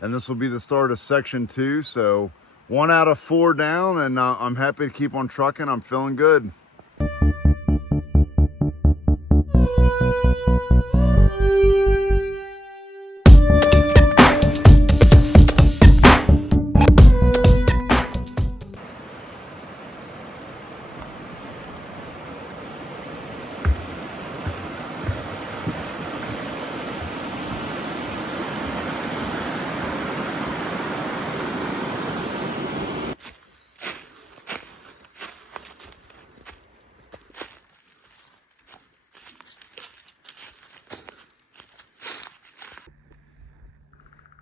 and this will be the start of section 2. So 1 out of 4 down, and I'm happy to keep on trucking. I'm feeling good.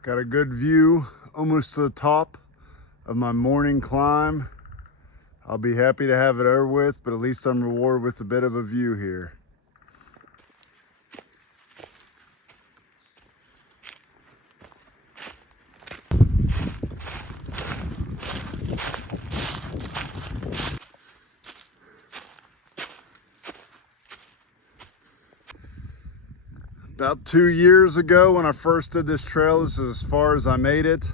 Got a good view almost to the top of my morning climb. I'll be happy to have it over with, but at least I'm rewarded with a bit of a view here. About 2 years ago when I first did this trail, this is as far as I made it.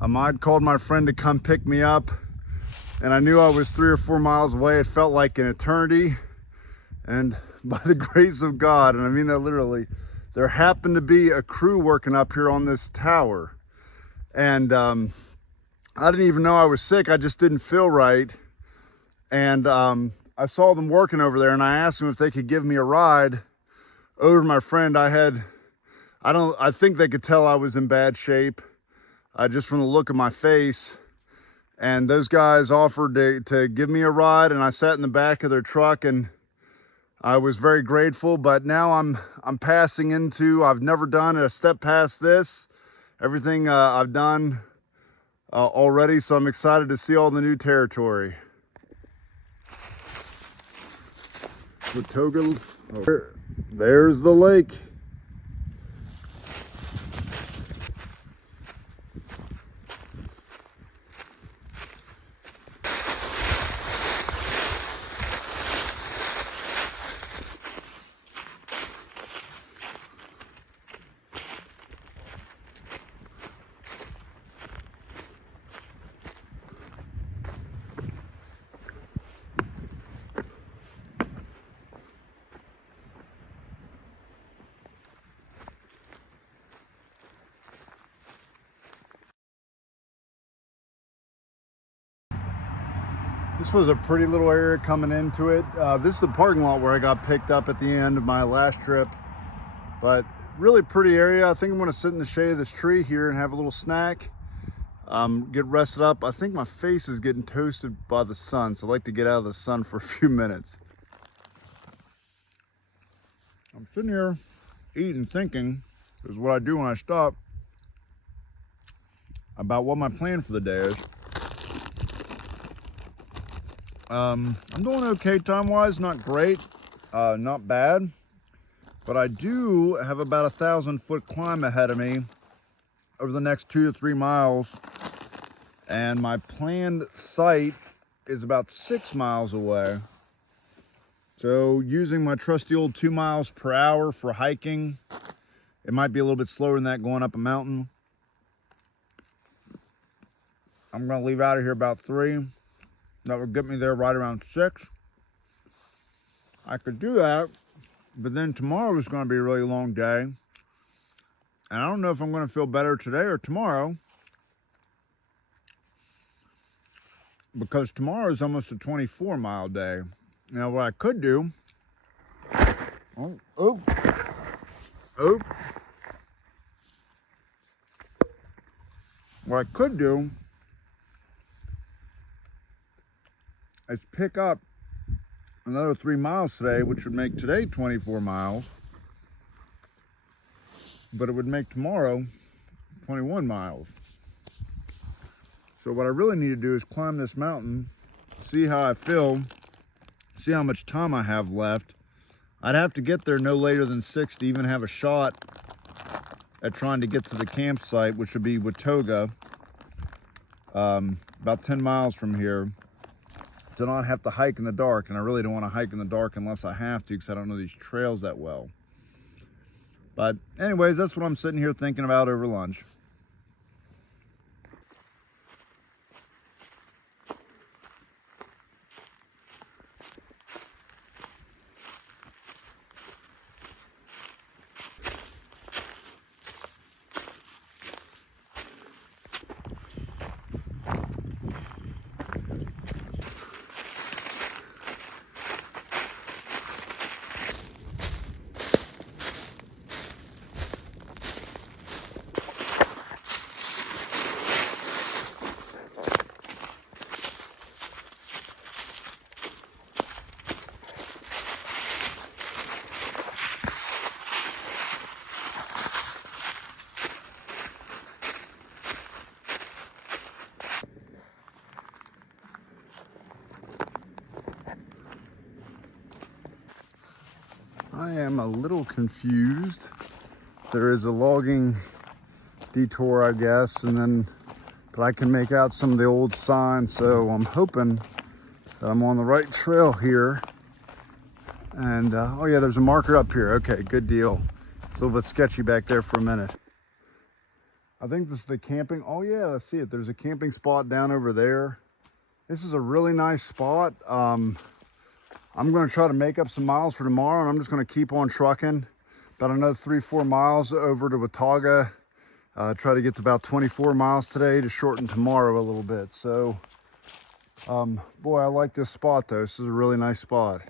I'd called my friend to come pick me up, and I knew I was 3 or 4 miles away. It felt like an eternity, and by the grace of God, and I mean that literally, there happened to be a crew working up here on this tower. And I didn't even know I was sick. I just didn't feel right. And I saw them working over there, and I asked them if they could give me a ride over to my friend. I think they could tell I was in bad shape just from the look of my face. And those guys offered to give me a ride, and I sat in the back of their truck, and I was very grateful. But now I'm passing into, I've never done a step past this. Everything I've done already, so I'm excited to see all the new territory. Watoga, oh, there's the lake. This was a pretty little area coming into it. This is the parking lot where I got picked up at the end of my last trip, but really pretty area. I think I'm gonna sit in the shade of this tree here and have a little snack, get rested up. I think my face is getting toasted by the sun, so I'd like to get out of the sun for a few minutes. I'm sitting here eating, thinking, this is what I do when I stop, about what my plan for the day is. I'm doing okay time-wise, not great, not bad, but I do have about 1,000-foot climb ahead of me over the next 2 to 3 miles, and my planned site is about 6 miles away. So using my trusty old 2 miles per hour for hiking, it might be a little bit slower than that going up a mountain. I'm gonna leave out of here about 3. That would get me there right around 6. I could do that, but then tomorrow is going to be a really long day. And I don't know if I'm going to feel better today or tomorrow, because tomorrow is almost a 24-mile day. Now what I could do, what I could do is pick up another 3 miles today, which would make today 24 miles, but it would make tomorrow 21 miles. So what I really need to do is climb this mountain, see how I feel, see how much time I have left. I'd have to get there no later than 6 to even have a shot at trying to get to the campsite, which would be Watoga, about 10 miles from here, to not have to hike in the dark. And I really don't want to hike in the dark unless I have to, because I don't know these trails that well. But anyways, that's what I'm sitting here thinking about over lunch. I am a little confused. There is a logging detour, I guess, but I can make out some of the old signs, so I'm hoping that I'm on the right trail here. And oh yeah, there's a marker up here. Okay, good deal. It's a little bit sketchy back there for a minute. I think this is the camping. Oh yeah, let's see it. There's a camping spot down over there. This is a really nice spot. I'm going to try to make up some miles for tomorrow, and I'm just going to keep on trucking about another 3-4 miles over to Watoga. Try to get to about 24 miles today to shorten tomorrow a little bit. So, boy, I like this spot though. This is a really nice spot.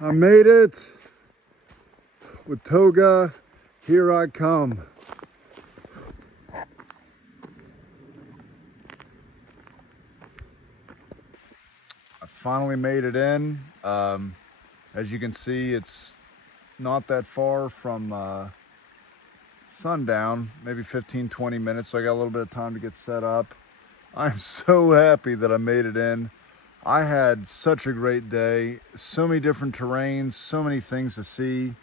I made it. Watoga, here I come. I finally made it in. As you can see, it's not that far from sundown, maybe 15-20 minutes, so I got a little bit of time to get set up. I'm so happy that I made it in. I had such a great day, so many different terrains, so many things to see.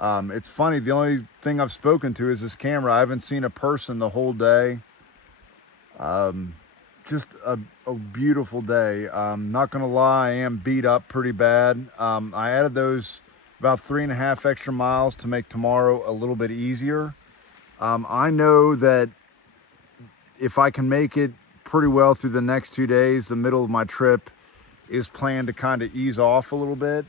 It's funny, the only thing I've spoken to is this camera. I haven't seen a person the whole day. Just a beautiful day. Not gonna lie, I am beat up pretty bad. I added those about 3.5 extra miles to make tomorrow a little bit easier. I know that if I can make it pretty well through the next 2 days, the middle of my trip is planned to kind of ease off a little bit.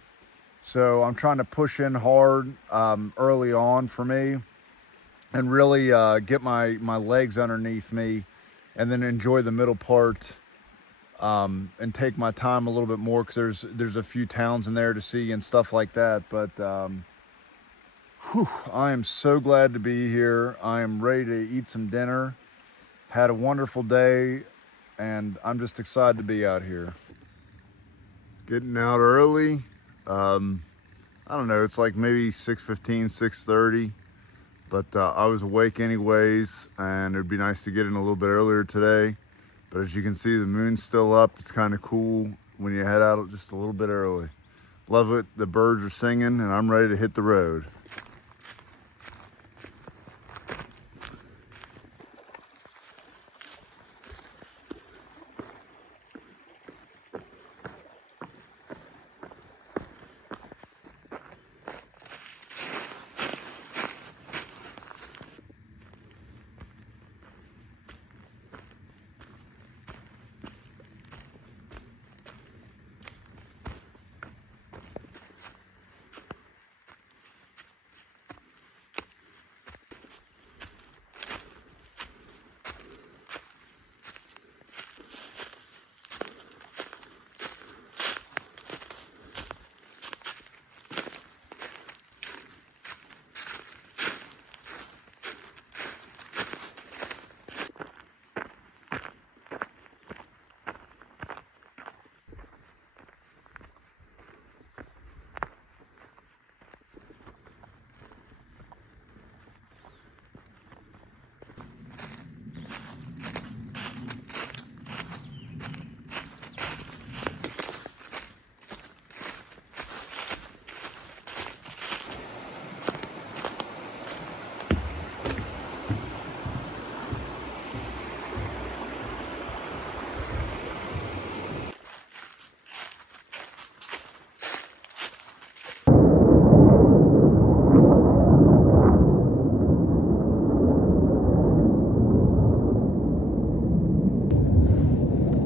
So I'm trying to push in hard early on for me and really get my legs underneath me, and then enjoy the middle part and take my time a little bit more, because there's a few towns in there to see and stuff like that. But I am so glad to be here. I am ready to eat some dinner. Had a wonderful day, and I'm just excited to be out here. Getting out early. I don't know, it's like maybe 6:15, 6:30, but I was awake anyways, and it'd be nice to get in a little bit earlier today. But as you can see, the moon's still up. It's kind of cool when you head out just a little bit early. Love it. The birds are singing, and I'm ready to hit the road.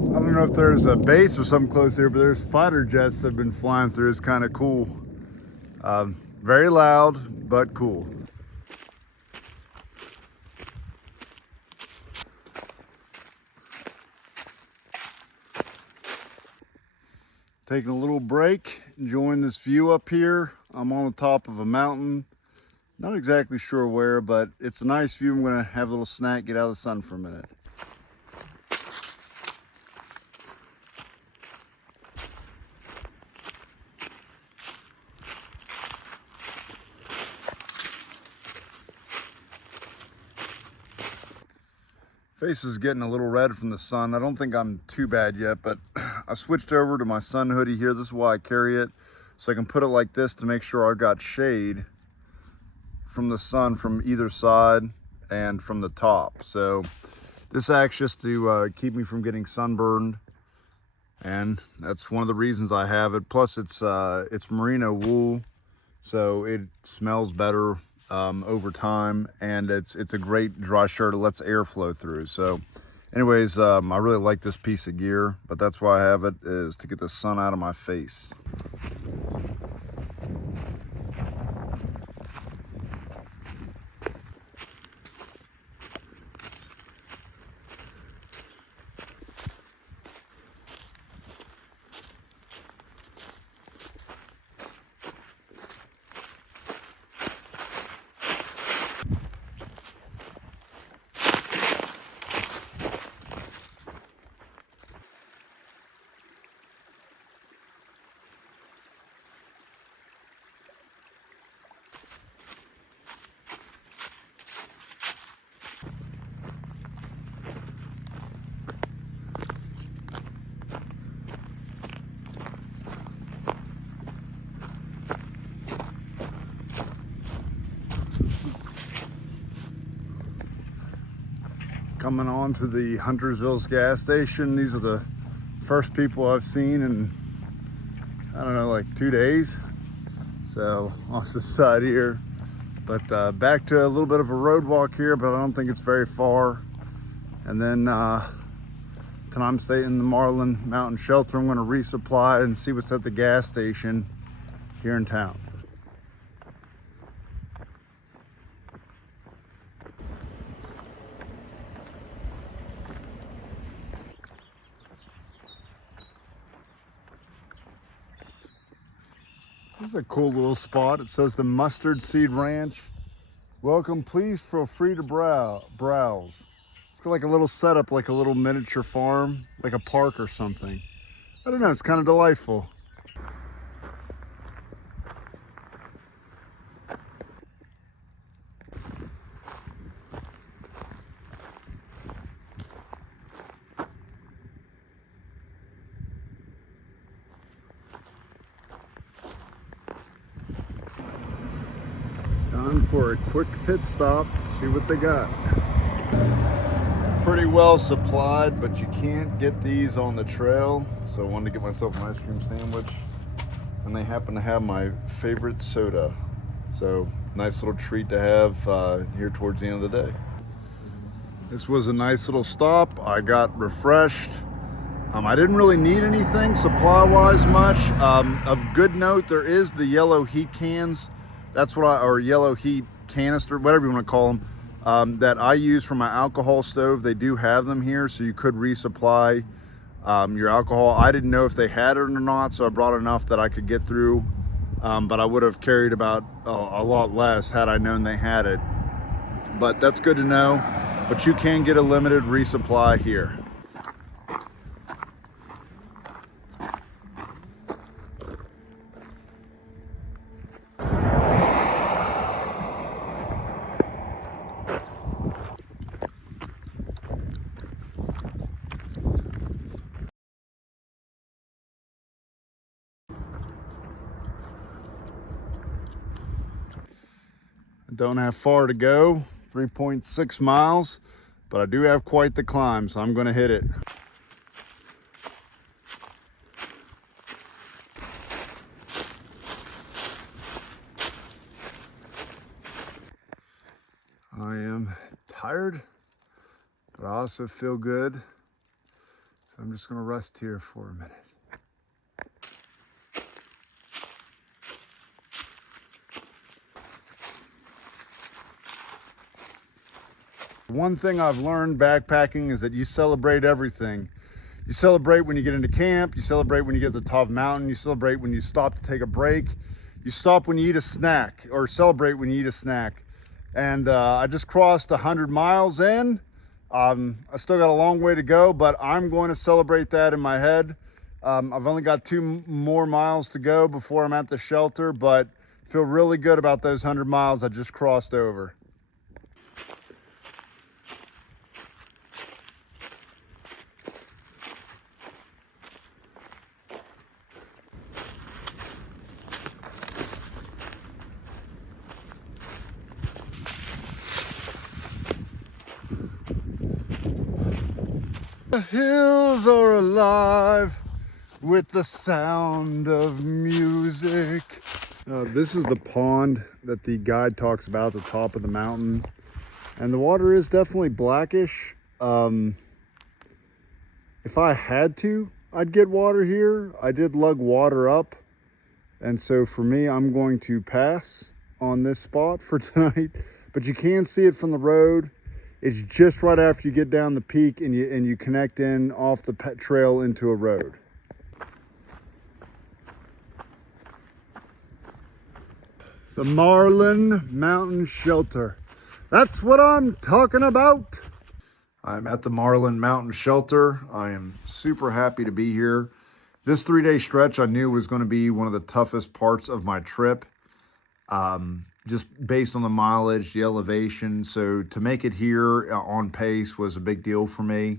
I don't know if there's a base or something close here, but there's fighter jets that have been flying through. It's kind of cool. Very loud, but cool. Taking a little break, enjoying this view up here. I'm on the top of a mountain. Not exactly sure where, but it's a nice view. I'm gonna have a little snack, get out of the sun for a minute. Face is getting a little red from the sun. I don't think I'm too bad yet, but I switched over to my sun hoodie here. This is why I carry it, so I can put it like this to make sure I've got shade from the sun from either side and from the top. So this acts just to keep me from getting sunburned, and that's one of the reasons I have it. Plus it's merino wool, so it smells better over time, and it's a great dry shirt. It lets air flow through. So anyways, I really like this piece of gear, but that's why I have it, is to get the sun out of my face. Coming on to the Huntersville's gas station. These are the first people I've seen in, I don't know, like 2 days. So off the side here, but back to a little bit of a road walk here, but I don't think it's very far. And then tonight I'm staying in the Marlin Mountain Shelter. I'm going to resupply and see what's at the gas station here in town. This is a cool little spot. It says the Mustard Seed Ranch. Welcome, please feel free to browse. It's got like a little setup, like a little miniature farm, like a park or something. I don't know, it's kind of delightful. Time for a quick pit stop, see what they got. Pretty well supplied, but you can't get these on the trail. So I wanted to get myself an ice cream sandwich, and they happen to have my favorite soda. So nice little treat to have here towards the end of the day. This was a nice little stop. I got refreshed. I didn't really need anything supply-wise much. Of good note, there is the yellow heat cans. That's what or yellow heat canister, whatever you want to call them, that I use for my alcohol stove. They do have them here, so you could resupply your alcohol. I didn't know if they had it or not, so I brought enough that I could get through, but I would have carried about a lot less had I known they had it. But that's good to know. But you can get a limited resupply here. Don't have far to go, 3.6 miles, but I do have quite the climb, so I'm going to hit it. I am tired, but I also feel good, so I'm just going to rest here for a minute. One thing I've learned backpacking is that you celebrate everything. You celebrate when you get into camp. You celebrate when you get to the top of the mountain. You celebrate when you stop to take a break. You stop when you eat a snack, or celebrate when you eat a snack. And I just crossed 100 miles in. I still got a long way to go, but I'm going to celebrate that in my head. I've only got 2 more miles to go before I'm at the shelter, but feel really good about those 100 miles I just crossed over. The hills are alive with the sound of music. This is the pond that the guide talks about at the top of the mountain. And the water is definitely blackish. If I had to, I'd get water here. I did lug water up. And so for me, I'm going to pass on this spot for tonight. But you can see it from the road. It's just right after you get down the peak and you connect in off the trail into a road. The Marlin Mountain Shelter. That's what I'm talking about. I'm at the Marlin Mountain Shelter. I am super happy to be here. This 3-day stretch I knew was going to be one of the toughest parts of my trip. Just based on the mileage, the elevation. So to make it here on pace was a big deal for me.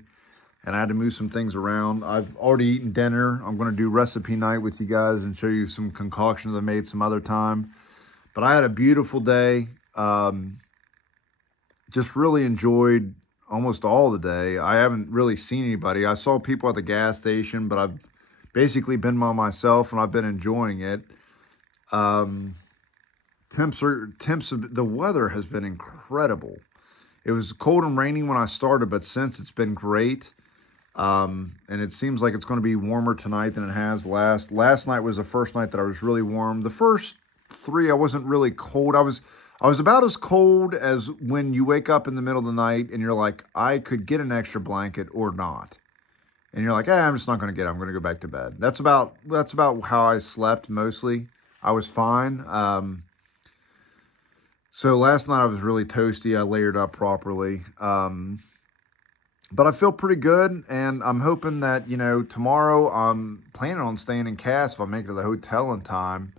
And I had to move some things around. I've already eaten dinner. I'm going to do recipe night with you guys and show you some concoctions I made some other time. But I had a beautiful day. Just really enjoyed almost all the day. I haven't really seen anybody. I saw people at the gas station, but I've basically been by myself and I've been enjoying it. The weather has been incredible. It was cold and rainy when I started, but since it's been great. And it seems like it's going to be warmer tonight than it has last night was the first night that I was really warm. The first 3, I wasn't really cold. I was about as cold as when you wake up in the middle of the night and you're like, I could get an extra blanket or not. And you're like, I'm just not going to get it. I'm going to go back to bed. That's about how I slept mostly. I was fine. So last night I was really toasty. I layered up properly. But I feel pretty good, and I'm hoping that, tomorrow I'm planning on staying in Cass if I make it to the hotel in time.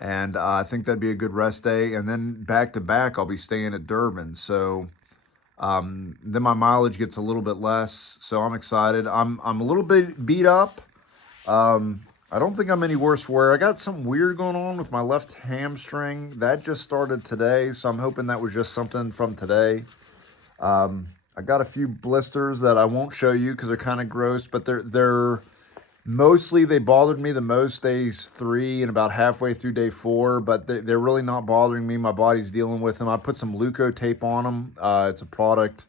And I think that'd be a good rest day. And then back to back, I'll be staying at Durban. So then my mileage gets a little bit less. So I'm excited. I'm a little bit beat up. I don't think I'm any worse for wear. I got something weird going on with my left hamstring. That just started today, so I'm hoping that was just something from today. I got a few blisters that I won't show you because they're kind of gross, but they're mostly, they bothered me the most days 3 and about halfway through day 4, but they're really not bothering me. My body's dealing with them. I put some Leuco tape on them. It's a product,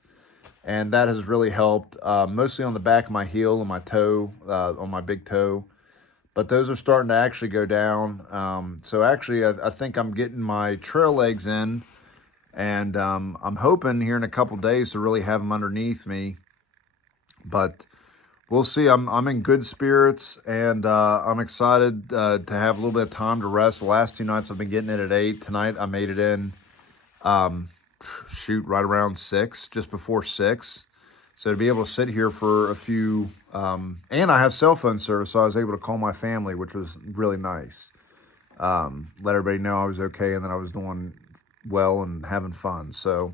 and that has really helped, mostly on the back of my heel and my toe, on my big toe. But those are starting to actually go down. So actually, I think I'm getting my trail legs in, and I'm hoping here in a couple days to really have them underneath me. But we'll see. I'm in good spirits, and I'm excited to have a little bit of time to rest. The last 2 nights I've been getting it at 8. Tonight I made it in, right around 6, just before 6. So to be able to sit here for a few, and I have cell phone service, so I was able to call my family, which was really nice. Let everybody know I was okay and that I was doing well and having fun. So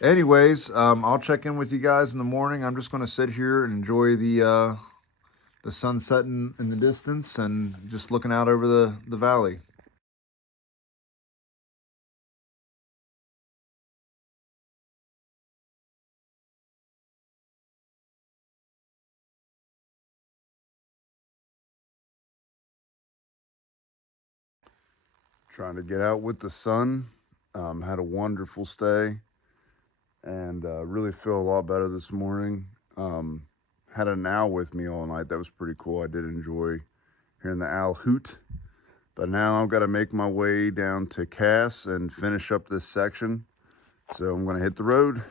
anyways, I'll check in with you guys in the morning. I'm just going to sit here and enjoy the sunset in the distance and just looking out over the valley. Trying to get out with the sun. Had a wonderful stay and really feel a lot better this morning. Had an owl with me all night. That was pretty cool. I did enjoy hearing the owl hoot. But now I've got to make my way down to Cass and finish up this section. So I'm going to hit the road.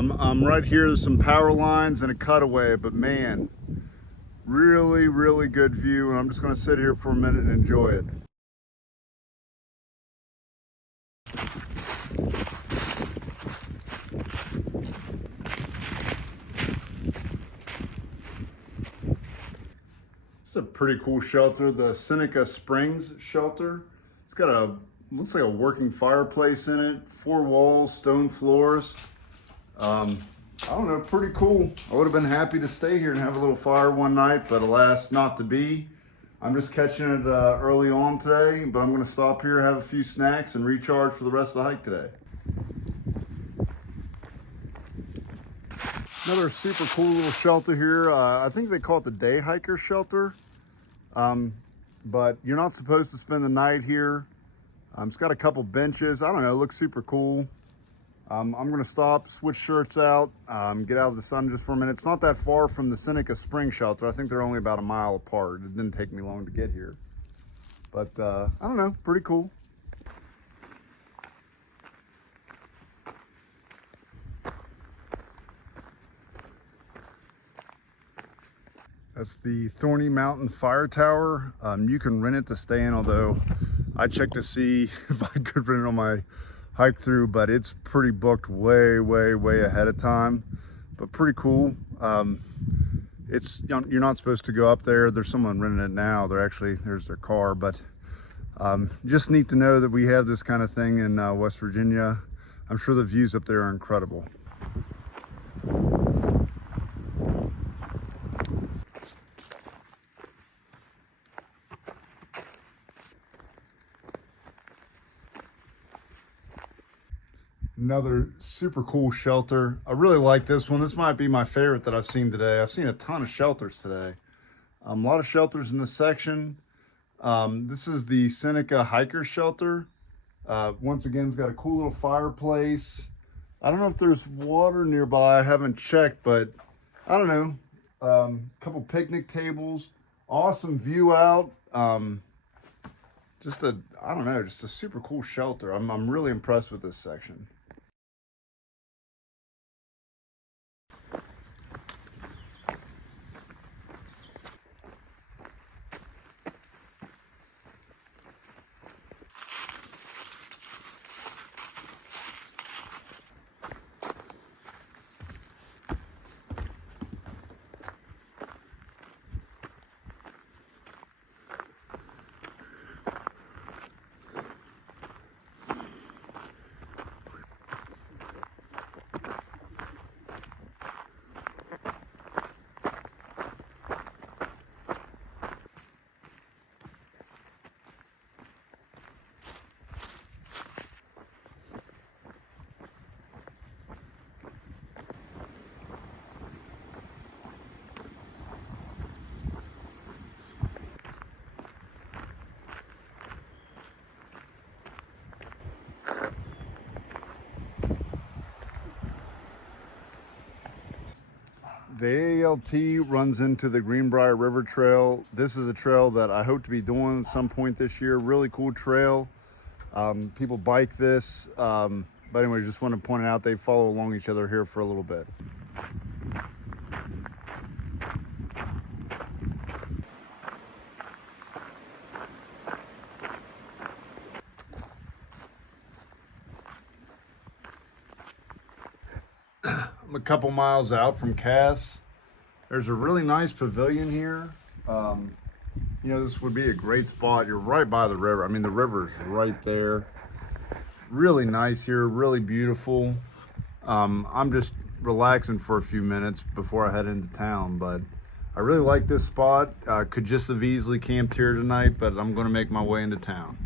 I'm right here. There's some power lines and a cutaway, but man, really good view. And I'm just going to sit here for a minute and enjoy it. It's a pretty cool shelter, the Seneca Springs shelter. It's got looks like a working fireplace in it, 4 walls, stone floors. I don't know, pretty cool. I would have been happy to stay here and have a little fire one night, but alas, not to be. I'm just catching it early on today, but I'm gonna stop here, have a few snacks, and recharge for the rest of the hike today. Another super cool little shelter here. I think they call it the day hiker shelter. But you're not supposed to spend the night here. It's got a couple benches. I don't know, it looks super cool. I'm gonna stop, switch shirts out, get out of the sun just for a minute. It's not that far from the Seneca Spring shelter. I think they're only about a mile apart. It didn't take me long to get here. But I don't know, pretty cool. That's the Thorny Mountain Fire Tower. You can rent it to stay in, although I checked to see if I could rent it on my hike through, but it's pretty booked way ahead of time. But pretty cool. You're not supposed to go up there. There's someone renting it now. There's their car, but just neat to know that we have this kind of thing in West Virginia. I'm sure the views up there are incredible. Another super cool shelter. I really like this one. This might be my favorite that I've seen today. I've seen a ton of shelters today. A lot of shelters in this section. This is the Seneca Hiker Shelter. Once again, it's got a cool little fireplace. I don't know if there's water nearby. I haven't checked, but I don't know. Couple picnic tables. Awesome view out. I don't know, just a super cool shelter. I'm really impressed with this section. The ALT runs into the Greenbrier River Trail. This is a trail that I hope to be doing at some point this year. Really cool trail. People bike this. But anyway, just want to point it out. They follow along each other here for a little bit. I'm a couple miles out from Cass. There's a really nice pavilion here. You know, this would be a great spot. You're right by the river. I mean, the river's right there. Really nice here, really beautiful. I'm just relaxing for a few minutes before I head into town, but I really like this spot. Could just have easily camped here tonight, but I'm gonna make my way into town.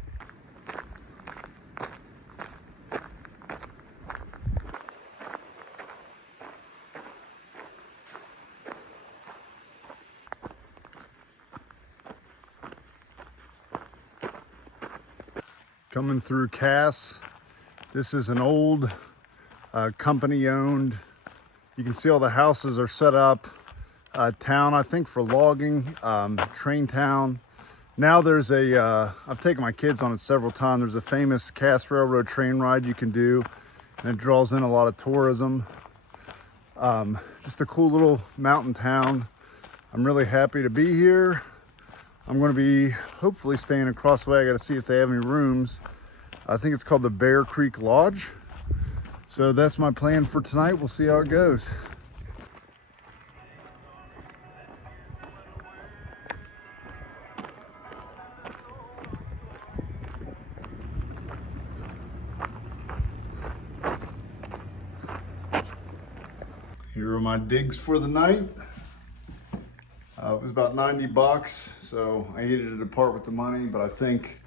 Coming through Cass. This is an old company owned, you can see all the houses are set up, town, I think for logging, train town. Now there's I've taken my kids on it several times. There's a famous Cass Railroad train ride you can do, and it draws in a lot of tourism. Just a cool little mountain town. I'm really happy to be here. I'm going to be hopefully staying across the way. I got to see if they have any rooms. I think it's called the Bear Creek Lodge. So that's my plan for tonight. We'll see how it goes. Here are my digs for the night. It was about 90 bucks, so I needed to depart with the money, but I think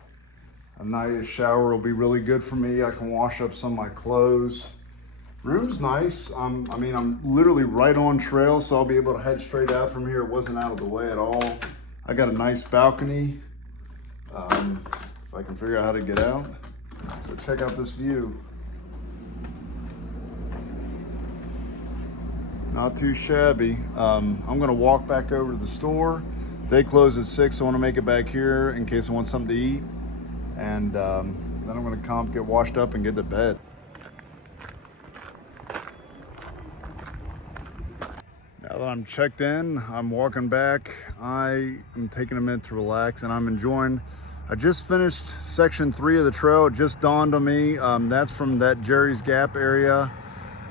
a night shower will be really good for me. I can wash up some of my clothes. Room's nice. I mean, I'm literally right on trail, so I'll be able to head straight out from here. It wasn't out of the way at all. I got a nice balcony. If I can figure out how to get out. So check out this view. Not too shabby. I'm gonna walk back over to the store. They close at 6, so I wanna make it back here in case I want something to eat. And then I'm gonna come get washed up and get to bed. Now that I'm checked in, I'm walking back. I am taking a minute to relax and I'm enjoying. I just finished section 3 of the trail. It just dawned on me. That's from that Jerry's Gap area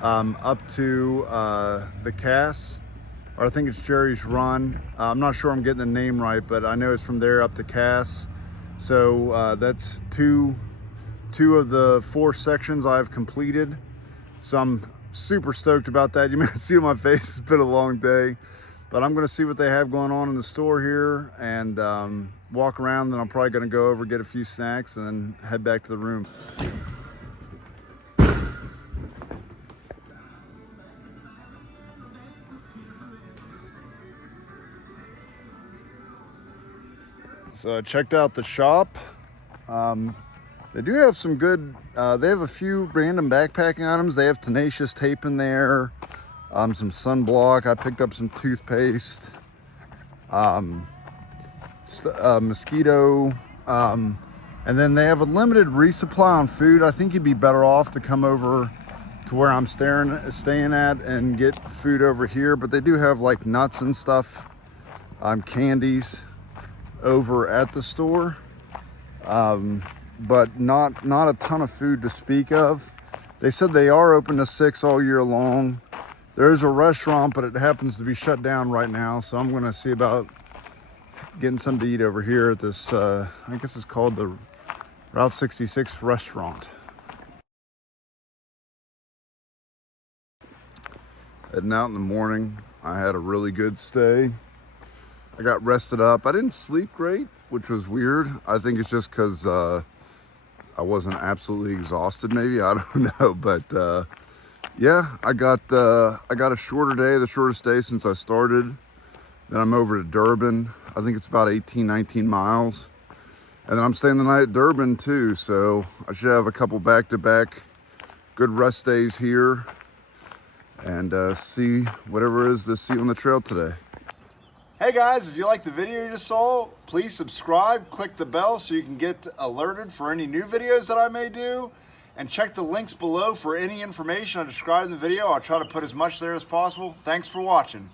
up to the Cass, or I think it's Jerry's Run. I'm not sure I'm getting the name right, but I know it's from there up to Cass. So that's two of the 4 sections I've completed. So I'm super stoked about that. You may see on my face, it's been a long day, but I'm gonna see what they have going on in the store here and walk around. Then I'm probably gonna go over, get a few snacks, and then head back to the room. So I checked out the shop. They do have some good, they have a few random backpacking items. They have Tenacious tape in there, some sunblock. I picked up some toothpaste, mosquito, and then they have a limited resupply on food. I think you'd be better off to come over to where I'm staying at and get food over here. But they do have like nuts and stuff, candies over at the store, but not a ton of food to speak of. They said they are open to 6 all year long. There's a restaurant, but it happens to be shut down right now, so I'm gonna see about getting something to eat over here at this I guess it's called the Route 66 restaurant. Heading out in the morning. I had a really good stay. I got rested up. I didn't sleep great, which was weird. I think it's just because I wasn't absolutely exhausted, maybe. I don't know, but yeah, I got a shorter day, the shortest day since I started. Then I'm over to Durban. I think it's about 18, 19 miles. And then I'm staying the night at Durban too, so I should have a couple back-to-back good rest days here and see whatever it is to see on the trail today. Hey guys, if you liked the video you just saw, please subscribe, click the bell so you can get alerted for any new videos that I may do, and check the links below for any information I described in the video. I'll try to put as much there as possible. Thanks for watching.